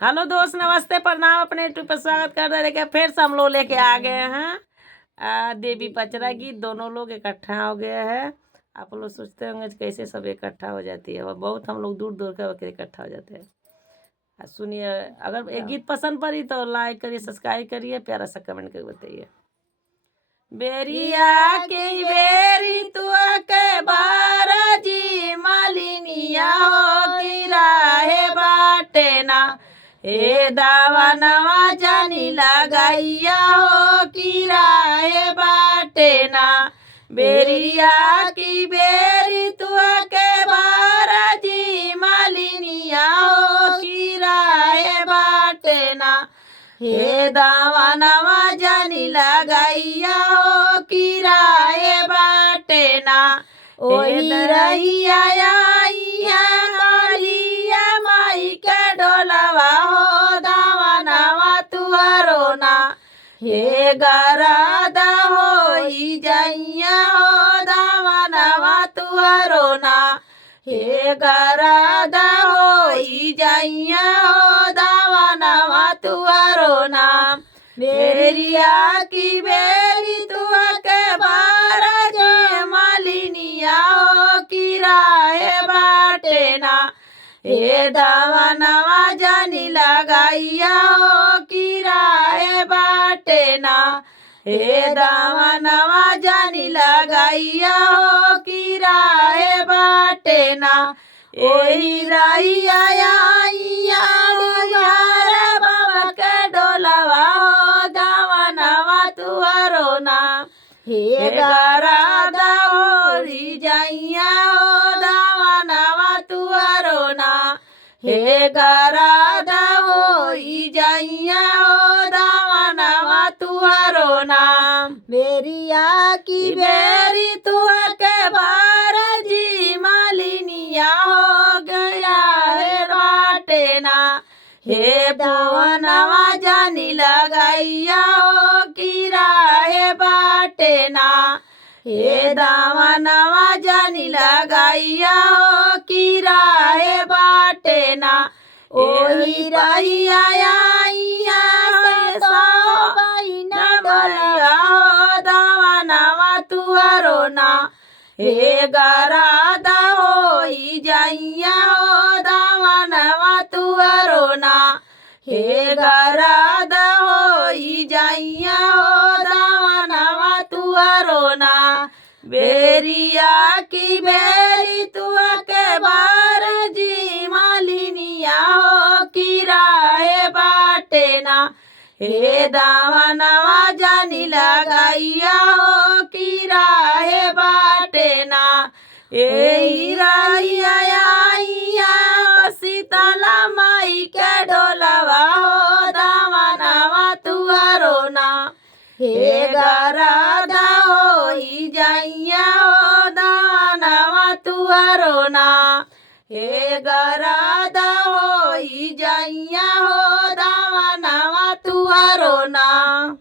Hello दोस्त, नमस्ते, प्रणाम। अपने यूट्यूब पर स्वागत कर रहे हैं। फिर से हम लोग लेके आ गए हैं देवी पचरा गीत। दोनों लोग इकट्ठा हो गए हैं। आप लोग सोचते होंगे कैसे सब इकट्ठा हो जाती है, और बहुत हम लोग दूर दूर कर इकट्ठा हो जाते हैं। सुनिए, अगर एक गीत पसंद पड़ी तो लाइक करिए, सब्सक्राइब करिए, प्यारा सा कमेंट करके बताइए। बेरिया की बेरी तू के बारा जी मालिनिया हो की राहे बाटे ना, हे दावा नवा जानी लगाइया हो की राहे बाटे ना। बेरिया की बेरी तू के बारा जी मालिनिया हो की राहे बाटे ना, हे दावा नवा जानी लगाइया हो किराए बाटे ना। ओही रहिया कालिया माई के डोलवा हो दावा नवा तुहरो ना, हे गरादा होई जाइया हो दावा नवा तुहरो ना, हे गरादा होई जाइया हो दावा नवा तुहरो ना। बेरिया की बेरी तुआ के बारा जे मालिनिया हो किराए बाटे ना, हे दावा नवा जानी लगाइया हो किराए बाटे ना, हे दावा नवा जानी लगाइया हो किराए बाटे ना। ओही रहिया बाबा के डोलवा हो दावा नवा तुहरो ना, हे गरादा होरी जाइया हो दावा नवा तुहरो ना, हे गरादा होई जाइया हो दावा नवा तुहरो ना। बेरिया की बेरी तुआ के बारा जी मालिनिया हो गया है बाटे ना, हे दावा नवा जानी लगाइया हो किराए बाटे ना, हे दावा नवा जानी लगाइया हो किराए बाटे ना। ओही रहिया डोलिया हो दावा नवा तुहरो ना, हे गरादा होई जाइया हो दावा नवा तुहरो ना, हे गरादा होई जाइया हो दावा नवा तुहरो ना। बेरिया की बेरी तुआ के बार जी मालिनिया हो किराए बाटे ना, हे दावा नवा जानी लगाइया हो किराए बाटे ना। ए रहिया सीतला माई के डोलवा हो दावा नवा तुहरो ना, हे गरादा होई जाइया हो दावा नवा तुहरो ना, हे गरादा होई जाइया हो दावा नवा तुहरो ना।